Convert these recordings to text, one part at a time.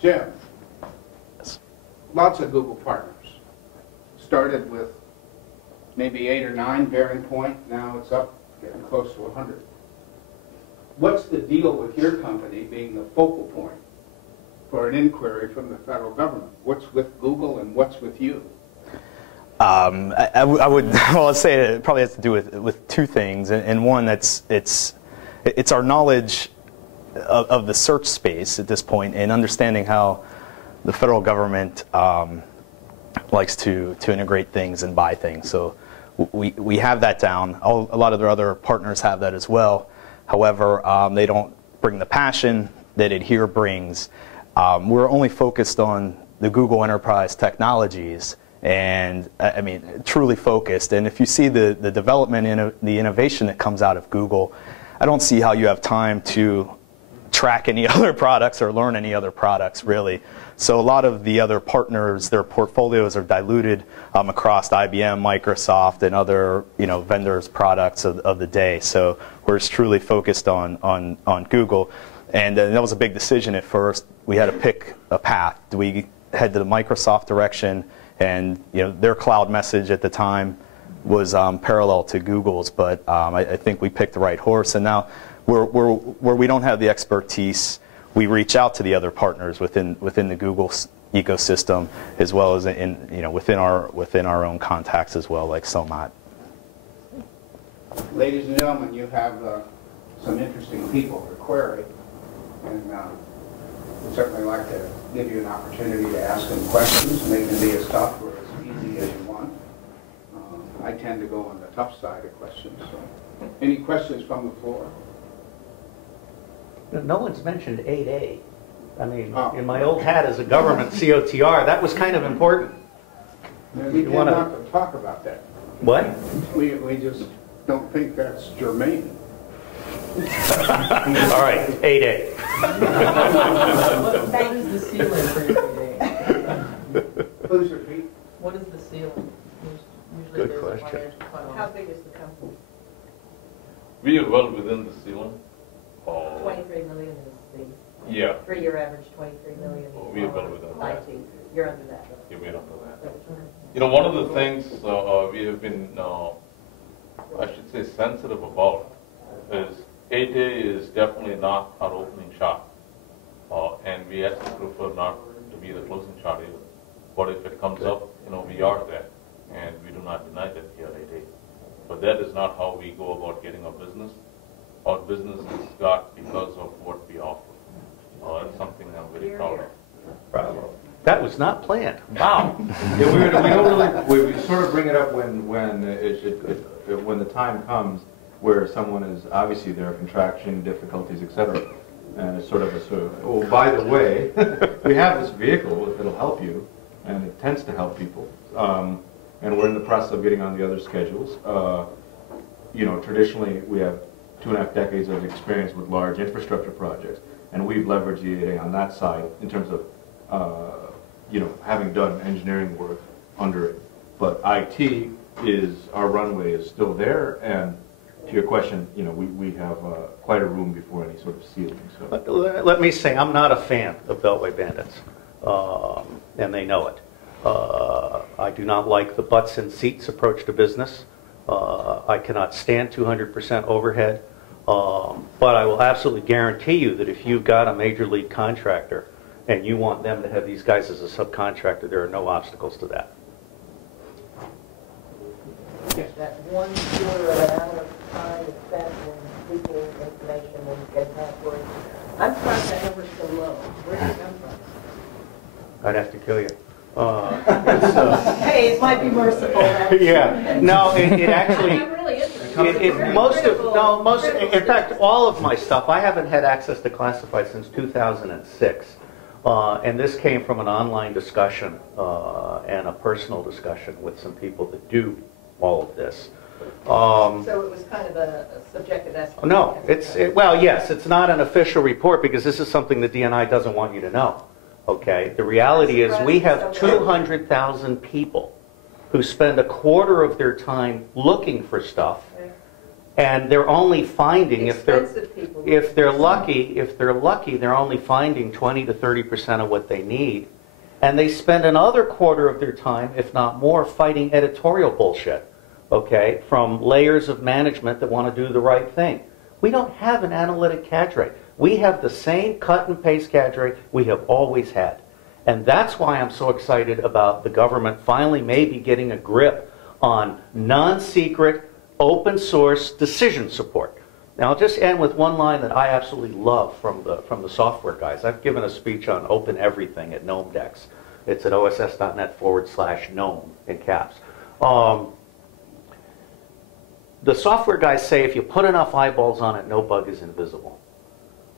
Jim, Yes. lots of Google partners. Started with maybe 8 or 9 bearing point. Now it's up, getting close to 100. What's the deal with your company being the focal point for an inquiry from the federal government? What's with Google and what's with you? I would well, I'd say it probably has to do with two things, and one it's our knowledge of the search space at this point, and understanding how the federal government likes to integrate things and buy things. So we have that down. A lot of their other partners have that as well. However, they don't bring the passion that Adhere brings. We're only focused on the Google Enterprise technologies, and I mean, truly focused. And if you see the development and the innovation that comes out of Google, I don't see how you have time to track any other products or learn any other products, really. So a lot of the other partners, their portfolios are diluted across IBM, Microsoft, and other vendors' products of the day. So we're just truly focused on Google. And that was a big decision at first. We had to pick a path. Do we head to the Microsoft direction? And their cloud message at the time was parallel to Google's, but I think we picked the right horse. And now where we don't have the expertise, we reach out to the other partners within the Google ecosystem, as well as within our own contacts as well, like Somat. Ladies and gentlemen, you have some interesting people to query, and we'd certainly like to give you an opportunity to ask them questions, and they can be as tough or as easy as you want. I tend to go on the tough side of questions. So, any questions from the floor? No one's mentioned 8A. I mean, in my old hat as a government COTR, that was kind of important. We tend not to talk about that. What? We just don't think that's germane. All right, 8A. What is the ceiling for your 8A? Please repeat. What is the ceiling? Usually Good there's a question. financial cutoff. How big is the company? We are well within the ceiling. 23 million is the Yeah. 3-year average. 23 million. We are well within that. IT. You're under that. Yeah, we're under that. One of the things we have been, I should say, sensitive about is 8A is definitely not our opening shot, and we actually prefer not to be the closing shot either. But if it comes up, we are there, and we do not deny that we are 8A. But that is not how we go about getting our business. Our business is got because of what we offer. It's something I'm very proud of. Bravo. That was not planned. Wow. Yeah, we sort of bring it up when the time comes where someone is obviously there are contraction difficulties, etc. And it's sort of oh, by the way, we have this vehicle that'll help you, and it tends to help people. And we're in the process of getting on the other schedules. Traditionally we have 2.5 decades of experience with large infrastructure projects, and we've leveraged the 8A on that side in terms of having done engineering work under it. But IT our runway is still there, and to your question, we have quite a room before any sort of ceiling. So. Let me say, I'm not a fan of Beltway Bandits, and they know it. I do not like the butts and seats approach to business. I cannot stand 200% overhead, but I will absolutely guarantee you that if you've got a major league contractor and you want them to have these guys as a subcontractor, there are no obstacles to that. That 1/4 of an hour of time is spent in seeking information and getting passwords. I'm surprised that number's so low. Where did it come from? I'd have to kill you. Hey, it might be merciful. Yeah, no, it actually. I'm really interested. In fact, all of my stuff, I haven't had access to classified since 2006. And this came from an online discussion and a personal discussion with some people that do all of this. So it was kind of a subjective estimate? No, well, yes, it's not an official report because this is something the DNI doesn't want you to know. Okay, the reality is we have 200,000 people who spend 1/4 of their time looking for stuff, And they're only finding, Expensive people. if they're lucky, they're only finding 20 to 30% of what they need. And they spend another quarter of their time, if not more, fighting editorial bullshit, okay, from layers of management that want to do the right thing. We don't have an analytic cadre. We have the same cut and paste cadre we have always had. And that's why I'm so excited about the government finally maybe getting a grip on non-secret, open source decision support. Now, I'll just end with one line that I absolutely love from the software guys. I've given a speech on open everything at GnomeDex. It's at oss.net/gnome in caps. The software guys say if you put enough eyeballs on it, no bug is invisible.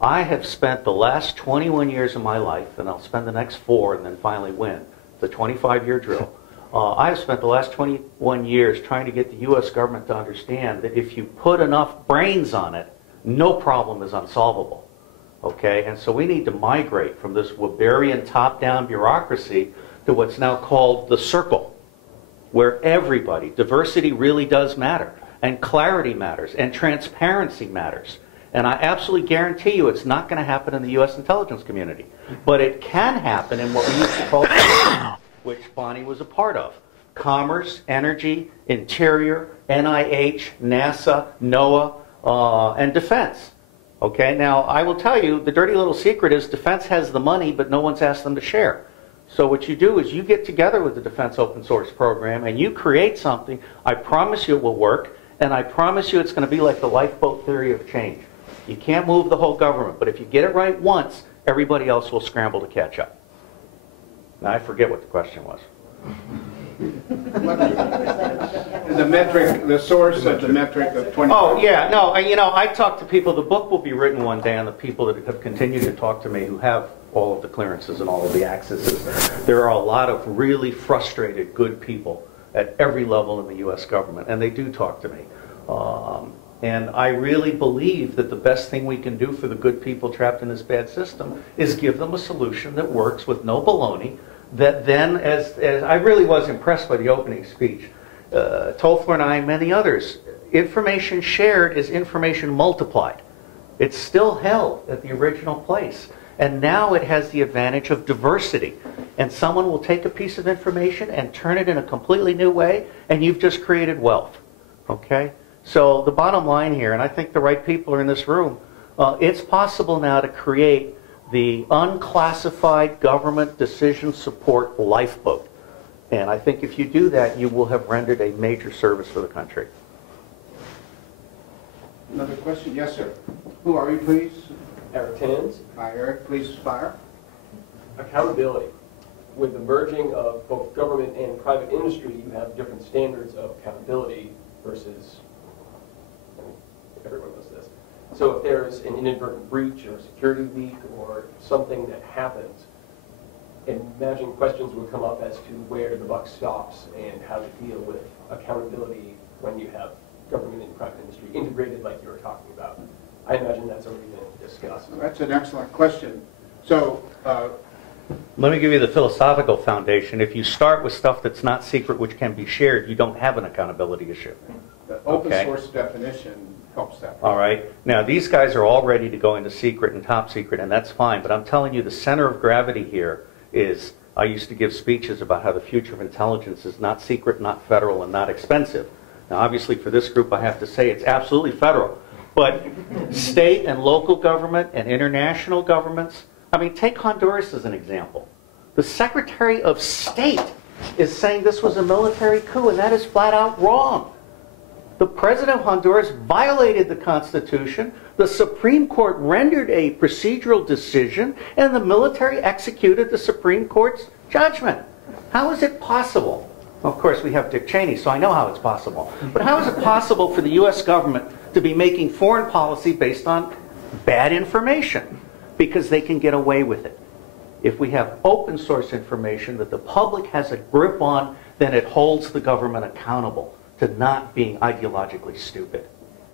I have spent the last 21 years of my life, and I'll spend the next 4 and then finally win, the 25-year drill. I've spent the last 21 years trying to get the U.S. government to understand that if you put enough brains on it, no problem is unsolvable. Okay? And so we need to migrate from this Weberian top-down bureaucracy to what's now called the circle, where everybody, diversity really does matter, and clarity matters, and transparency matters. And I absolutely guarantee you it's not going to happen in the U.S. intelligence community. But it can happen in what we used to call which Bonnie was a part of. Commerce, Energy, Interior, NIH, NASA, NOAA, and Defense. Okay, now I will tell you, the dirty little secret is Defense has the money, but no one's asked them to share. So what you do is you get together with the Defense Open Source Program and you create something. I promise you it will work, and I promise you it's going to be like the lifeboat theory of change. You can't move the whole government, but if you get it right once, everybody else will scramble to catch up. Now, I forget what the question was. The metric, the source of the metric of 20. Oh, yeah, no, you know, I talk to people, the book will be written one day, and the people that have continued to talk to me who have all of the clearances and all of the accesses. There are a lot of really frustrated, good people at every level in the U.S. government, and they do talk to me. And I really believe that the best thing we can do for the good people trapped in this bad system is give them a solution that works with no baloney, that then, as I really was impressed by the opening speech, Toffler and I and many others, information shared is information multiplied. It's still held at the original place. And now it has the advantage of diversity. And someone will take a piece of information and turn it in a completely new way, and you've just created wealth. Okay? So the bottom line here, and I think the right people are in this room, it's possible now to create the unclassified government decision support lifeboat. And I think if you do that, you will have rendered a major service for the country. Another question? Yes, sir. Who are you, please? Eric Timmons. Hi, Eric. Please fire. Accountability. With the merging of both government and private industry, you have different standards of accountability versus, everyone knows this. So if there's an inadvertent breach or a security leak or something that happens, imagine questions would come up as to where the buck stops and how to deal with accountability when you have government and private industry integrated like you were talking about. I imagine that's already been discussed. That's an excellent question. So, let me give you the philosophical foundation. If you start with stuff that's not secret, which can be shared, you don't have an accountability issue. the open source definition helps that. All right. Now, these guys are all ready to go into secret and top secret, and that's fine. But I'm telling you, the center of gravity here is, I used to give speeches about how the future of intelligence is not secret, not federal, and not expensive. Now, obviously, for this group, I have to say it's absolutely federal. But state and local government and international governments, I mean, take Honduras as an example. The Secretary of State is saying this was a military coup, and that is flat out wrong. The President of Honduras violated the Constitution, the Supreme Court rendered a procedural decision, and the military executed the Supreme Court's judgment. How is it possible? Of course, we have Dick Cheney, so I know how it's possible. But how is it possible for the U.S. government to be making foreign policy based on bad information? Because they can get away with it. If we have open source information that the public has a grip on, then it holds the government accountable to not being ideologically stupid.